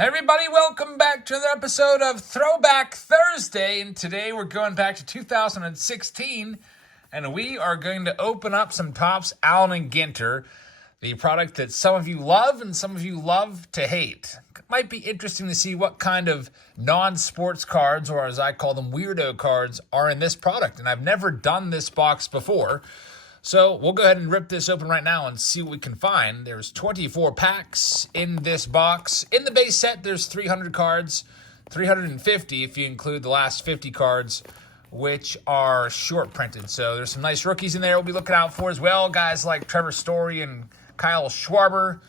Hey everybody, welcome back to another episode of Throwback Thursday, and today we're going back to 2016, and we are going to open up some Topps Allen & Ginter, the product that some of you love and some of you love to hate. It might be interesting to see what kind of non-sports cards, or as I call them, weirdo cards, are in this product, and I've never done this box before. So we'll go ahead and rip this open right now and see what we can find. There's 24 packs in this box. In the base set, there's 300 cards, 350 if you include the last 50 cards, which are short printed. So there's some nice rookies in there we'll be looking out for as well. Guys like Trevor Story and Kyle Schwarber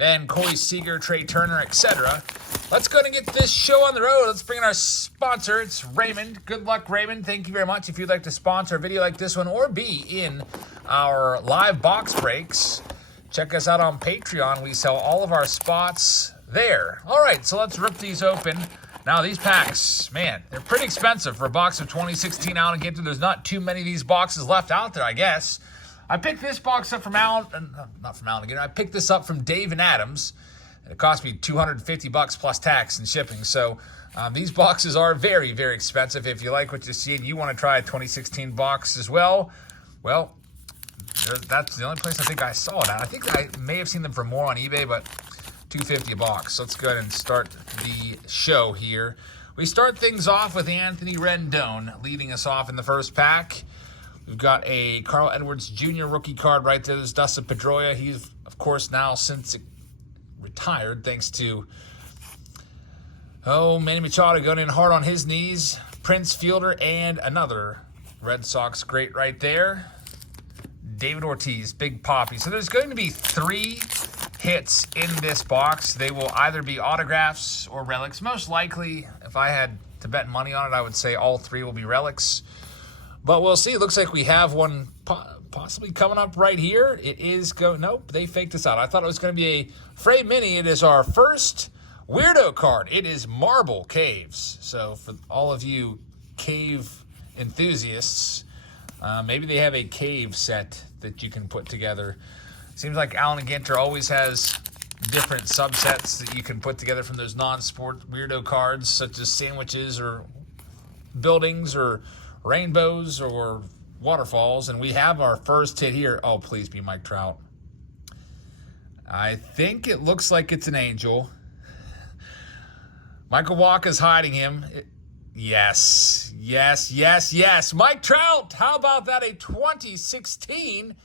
and Corey Seager, Trey Turner, etc. Let's go and get this show on the road. Let's bring in our sponsor. It's Raymond. Good luck, Raymond. Thank you very much. If you'd like to sponsor a video like this one or be in our live box breaks, check us out on Patreon. We sell all of our spots there. All right, so let's rip these open. Now, these packs, man, they're pretty expensive for a box of 2016 Allen & Ginter. There's not too many of these boxes left out there, I guess. I picked this box up from Allen & I picked this up from Dave and Adams. It cost me $250 plus tax and shipping. So these boxes are very, very expensive. If you like what you see and you want to try a 2016 box as well, that's the only place I think I saw it at. I think I may have seen them for more on eBay, but $250 a box. So let's go ahead and start the show here. We start things off with Anthony Rendon leading us off in the first pack. We've got a Carl Edwards Jr. rookie card right there. There's Dustin Pedroia. He's, of course, now since retired, thanks to, Manny Machado going in hard on his knees. Prince Fielder and another Red Sox great right there. David Ortiz, Big Poppy. So there's going to be 3 hits in this box. They will either be autographs or relics. Most likely, if I had to bet money on it, I would say all 3 will be relics. But we'll see. It looks like we have one possibly coming up right here. It is nope, they faked us out. I thought it was going to be a Frey Mini. It is our first weirdo card. It is Marble Caves. So for all of you cave enthusiasts, maybe they have a cave set that you can put together. Seems like Allen & Ginter always has different subsets that you can put together from those non-sport weirdo cards, such as sandwiches or buildings or rainbows or waterfalls. And we have our first hit here. Oh, please be Mike Trout. I think it looks like it's an angel. Michael Wacha's hiding him. Yes. Mike Trout. How about that? A 2016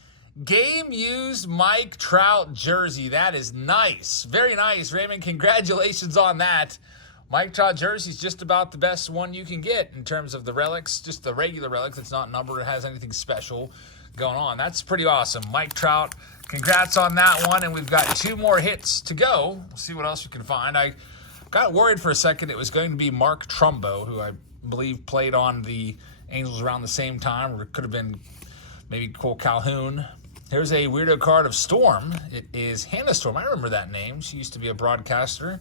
game-used Mike Trout jersey. That is nice. Very nice, Raymond. Congratulations on that. Mike Trout jersey is just about the best one you can get in terms of the relics. Just the regular relic that's not numbered or has anything special going on. That's pretty awesome. Mike Trout, congrats on that one. And we've got 2 more hits to go. We'll see what else we can find. I got worried for a second it was going to be Mark Trumbo, who I believe played on the Angels around the same time, or it could have been maybe Cole Calhoun. Here's a weirdo card of Storm. It is Hannah Storm. I remember that name. She used to be a broadcaster,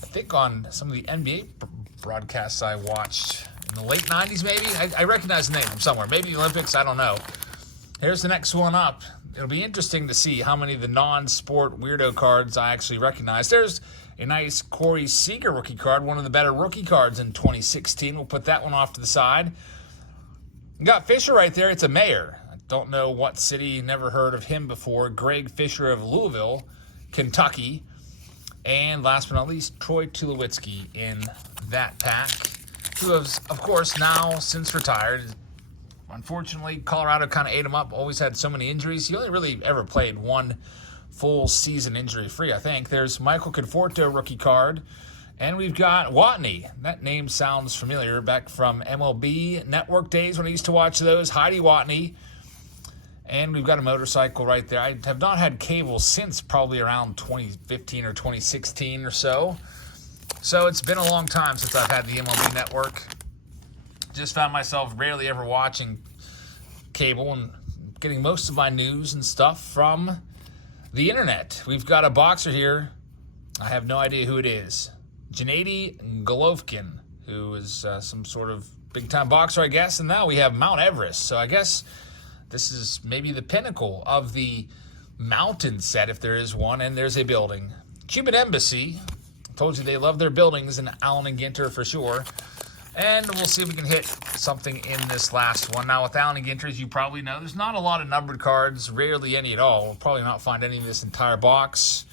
I think, on some of the NBA broadcasts I watched in the late 90s, maybe. I recognize the name from somewhere. Maybe the Olympics, I don't know. Here's the next one up. It'll be interesting to see how many of the non-sport weirdo cards I actually recognize. There's a nice Corey Seager rookie card, one of the better rookie cards in 2016. We'll put that one off to the side. You got Fisher right there. It's a mayor. I don't know what city, never heard of him before. Greg Fisher of Louisville, Kentucky. And last but not least, Troy Tulowitzki in that pack, who has, of course, now since retired. Unfortunately, Colorado kind of ate him up, always had so many injuries. He only really ever played one full season injury-free, I think. There's Michael Conforto rookie card. And we've got Watney. That name sounds familiar, back from MLB Network days when I used to watch those. Heidi Watney. And we've got a motorcycle right there. I have not had cable since probably around 2015 or 2016 or so. So it's been a long time since I've had the MLB Network. Just found myself rarely ever watching cable and getting most of my news and stuff from the internet. We've got a boxer here. I have no idea who it is. Gennady Golovkin, who is some sort of big-time boxer, I guess. And now we have Mount Everest. So I guess this is maybe the pinnacle of the mountain set, if there is one, and there's a building. Cuban Embassy, Told you they love their buildings, and Allen and Ginter for sure. And we'll see if we can hit something in this last one. Now, with Allen and Ginter, as you probably know, there's not a lot of numbered cards, rarely any at all. We'll probably not find any in this entire box.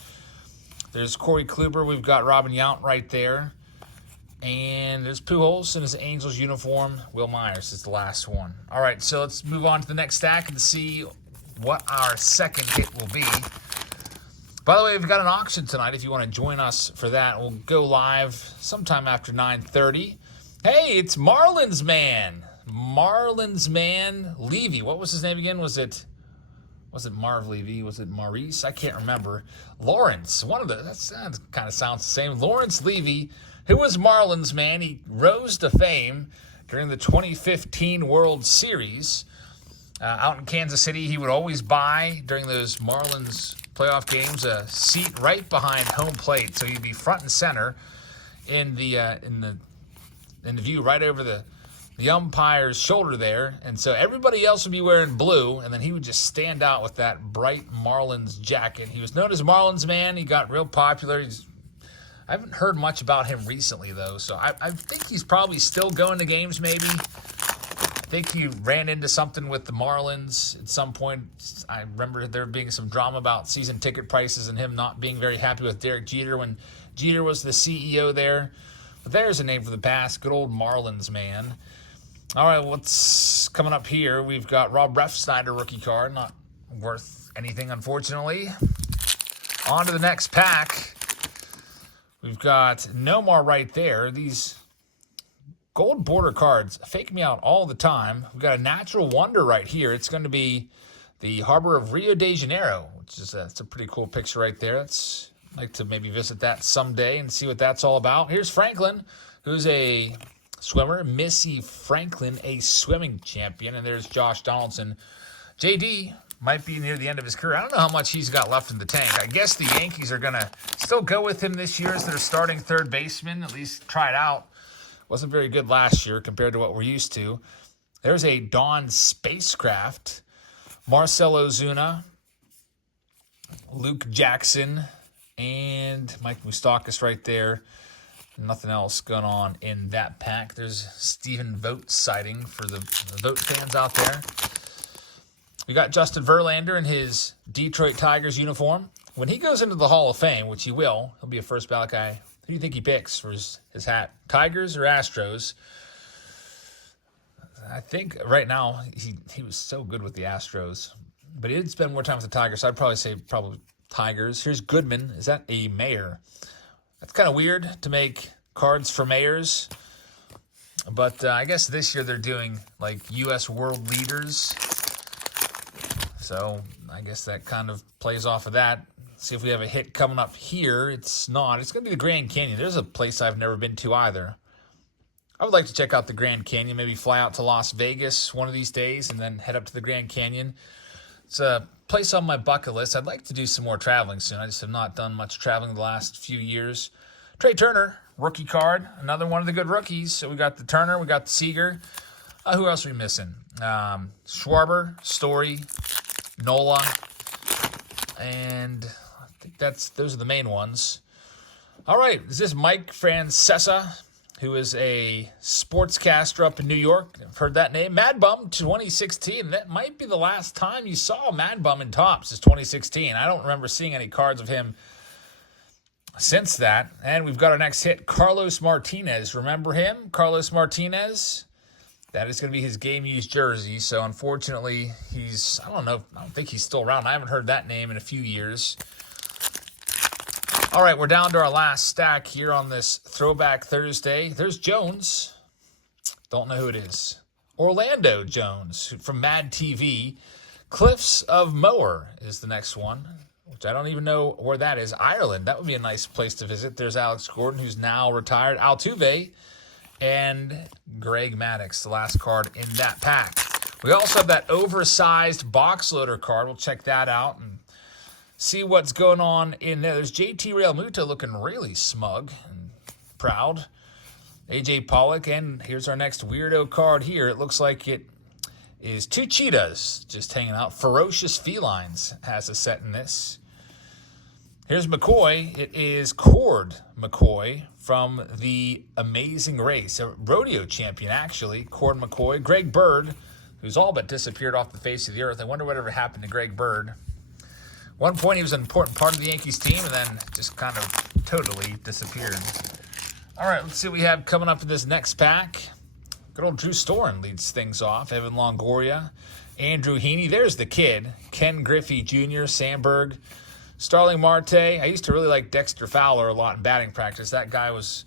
There's Corey Kluber. We've got Robin Yount right there. And there's Pujols in his Angels uniform. Will Myers is the last one. All right, so let's move on to the next stack and see what our second hit will be. By the way, we've got an auction tonight if you want to join us for that. We'll go live sometime after 9:30. Hey, it's Marlins Man. Marlins Man Levy. What was his name again? Was it Marv Levy? Was it Maurice? I can't remember. Lawrence. That kind of sounds the same. Lawrence Levy, who was Marlins Man. He rose to fame during the 2015 World Series. Out in Kansas City, he would always buy, during those Marlins playoff games, a seat right behind home plate. So he'd be front and center in the view right over the umpire's shoulder there. And so everybody else would be wearing blue, and then he would just stand out with that bright Marlins jacket. He was known as Marlins Man. He got real popular. I haven't heard much about him recently, though, so I think he's probably still going to games maybe. I think he ran into something with the Marlins at some point. I remember there being some drama about season ticket prices and him not being very happy with Derek Jeter when Jeter was the CEO there. But there's a name for the past, good old Marlins Man. All right, what's coming up here? We've got Rob Refsnyder rookie card, not worth anything, unfortunately. On to the next pack. We've got Nomar right there. These gold border cards fake me out all the time. We've got a natural wonder right here. It's going to be the harbor of Rio de Janeiro, which is it's a pretty cool picture right there. I'd like to maybe visit that someday and see what that's all about. Here's Franklin, who's a swimmer. Missy Franklin, a swimming champion. And there's Josh Donaldson. JD might be near the end of his career. I don't know how much he's got left in the tank. I guess the Yankees are going to still go with him this year as their starting third baseman, at least try it out. Wasn't very good last year compared to what we're used to. There's a Dawn Spacecraft. Marcell Ozuna, Luke Jackson, and Mike Moustakas right there. Nothing else going on in that pack. There's Stephen Vogt sighting for the Vogt fans out there. We got Justin Verlander in his Detroit Tigers uniform. When he goes into the Hall of Fame, which he will, he'll be a first ballot guy. Who do you think he picks for his hat? Tigers or Astros? I think right now he was so good with the Astros, but he did spend more time with the Tigers, so I'd probably say Tigers. Here's Goodman. Is that a mayor? That's kind of weird to make cards for mayors, but I guess this year they're doing like U.S. world leaders, so I guess that kind of plays off of that. See if we have a hit coming up here. It's not. It's going to be the Grand Canyon. There's a place I've never been to either. I would like to check out the Grand Canyon, maybe fly out to Las Vegas one of these days and then head up to the Grand Canyon. It's a place on my bucket list. I'd like to do some more traveling soon. I just have not done much traveling the last few years. Trey Turner, rookie card. Another one of the good rookies. So we got the Turner, we got the Seager. Who else are we missing? Schwarber, Story, Nola, and I think those are the main ones. All right, is this Mike Francesa, who is a sportscaster up in New York? I've heard that name. Mad Bum 2016. That might be the last time you saw Mad Bum in Topps is 2016. I don't remember seeing any cards of him since that. And we've got our next hit, Carlos Martinez. Remember him? Carlos Martinez. That is going to be his game-used jersey. So, unfortunately, I don't think he's still around. I haven't heard that name in a few years. All right, we're down to our last stack here on this Throwback Thursday. There's Jones. Don't know who it is. Orlando Jones from Mad TV. Cliffs of Moher is the next one, which I don't even know where that is. Ireland. That would be a nice place to visit. There's Alex Gordon, who's now retired. Altuve and Greg Maddux, the last card in that pack. We also have that oversized box loader card. We'll check that out and see what's going on in there. There's JT Realmuto looking really smug and proud. AJ Pollock, and here's our next weirdo card here. It looks like it is two cheetahs just hanging out. Ferocious Felines has a set in this. Here's McCoy. It is Cord McCoy from the Amazing Race, a rodeo champion, actually. Cord McCoy. Greg Bird, who's all but disappeared off the face of the earth. I wonder whatever happened to Greg Bird. One point, he was an important part of the Yankees team, and then just kind of totally disappeared. All right, let's see what we have coming up in this next pack. Good old Drew Storen leads things off. Evan Longoria, Andrew Heaney. There's the kid. Ken Griffey Jr., Sandberg, Starling Marte. I used to really like Dexter Fowler a lot in batting practice. That guy was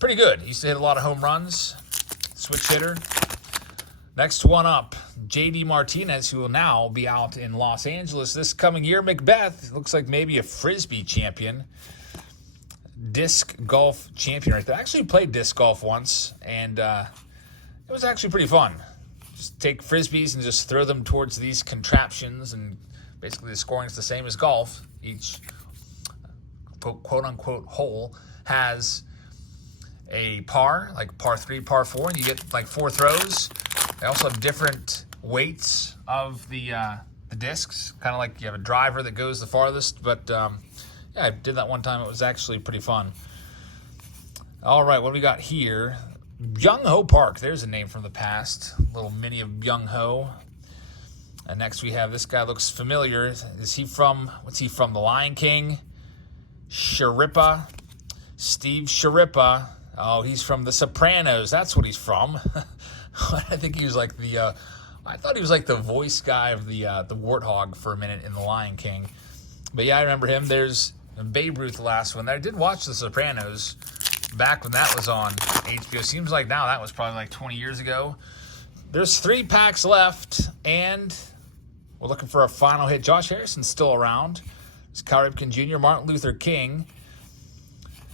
pretty good. He used to hit a lot of home runs. Switch hitter. Next one up, J.D. Martinez, who will now be out in Los Angeles this coming year. Macbeth, looks like maybe a Frisbee champion. Disc golf champion right there. I actually played disc golf once, and it was actually pretty fun. Just take Frisbees and just throw them towards these contraptions, and basically the scoring is the same as golf. Each quote-unquote hole has a par, like par 3, par 4, and you get like 4 throws. They also have different weights of the discs, kind of like you have a driver that goes the farthest. But yeah, I did that one time. It was actually pretty fun. All right, what do we got here? Young Ho Park. There's a name from the past. A little mini of Young Ho. And next we have, this guy looks familiar. Is he from, what's he from? The Lion King? Sharippa. Steve Sharippa. Oh, he's from The Sopranos. That's what he's from. I think he was like the, I thought he was like the voice guy of the warthog for a minute in The Lion King. But yeah, I remember him. There's Babe Ruth, the last one. I did watch The Sopranos back when that was on HBO. Seems like now that was probably like 20 years ago. There's 3 packs left, and we're looking for a final hit. Josh Harrison's still around. It's Cal Ripken Jr., Martin Luther King,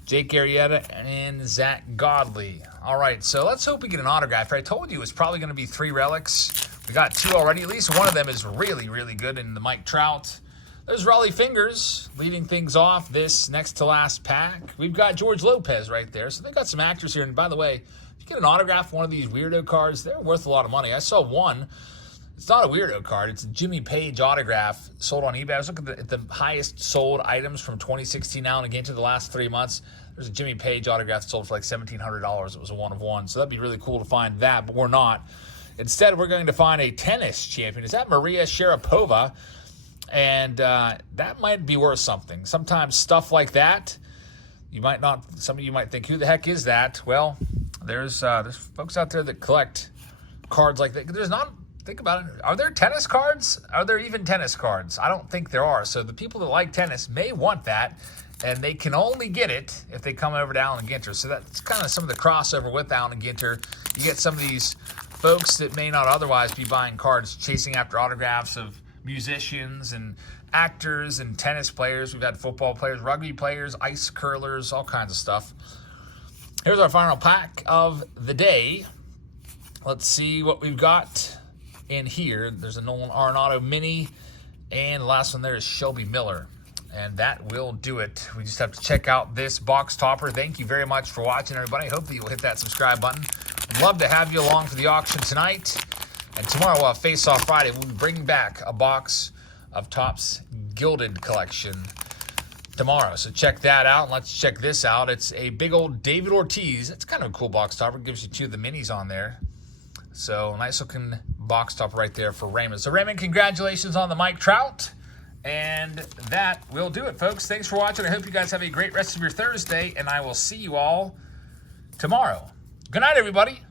Jake Arrieta, and Zach Godley. All right, so let's hope we get an autograph. I told you it's probably going to be 3 relics. We got 2 already. At least one of them is really, really good in the Mike Trout. There's Raleigh Fingers leading things off this next to last pack. We've got George Lopez right there. So they've got some actors here. And by the way, if you get an autograph, one of these weirdo cards, they're worth a lot of money. I saw one. It's not a weirdo card. It's a Jimmy Page autograph sold on eBay. I was looking at the highest sold items from 2016 now and again to the last 3 months. There's a Jimmy Page autograph sold for like $1,700. It was a 1 of 1. So that'd be really cool to find that, but we're not. Instead, we're going to find a tennis champion. Is that Maria Sharapova? And that might be worth something. Sometimes stuff like that, you might not, some of you might think, who the heck is that? Well, there's folks out there that collect cards like that. There's not, think about it. Are there tennis cards? Are there even tennis cards? I don't think there are. So the people that like tennis may want that, and they can only get it if they come over to Allen and Ginter. So that's kind of some of the crossover with Allen and Ginter. You get some of these folks that may not otherwise be buying cards, chasing after autographs of musicians and actors and tennis players. We've had football players, rugby players, ice curlers, all kinds of stuff. Here's our final pack of the day. Let's see what we've got in here. There's a Nolan Arenado mini, and the last one there is Shelby Miller. And that will do it. We just have to check out this box topper. Thank you very much for watching, everybody. Hopefully you'll hit that subscribe button. I'd love to have you along for the auction tonight. And tomorrow we'll have Face Off Friday. We'll bring back a box of Topps Gilded Collection tomorrow. So check that out. And let's check this out. It's a big old David Ortiz. It's kind of a cool box topper. It gives you 2 of the minis on there. So nice looking box topper right there for Raymond. So Raymond, congratulations on the Mike Trout. And that will do it, folks. Thanks for watching. I hope you guys have a great rest of your Thursday, and I will see you all tomorrow. Good night, everybody.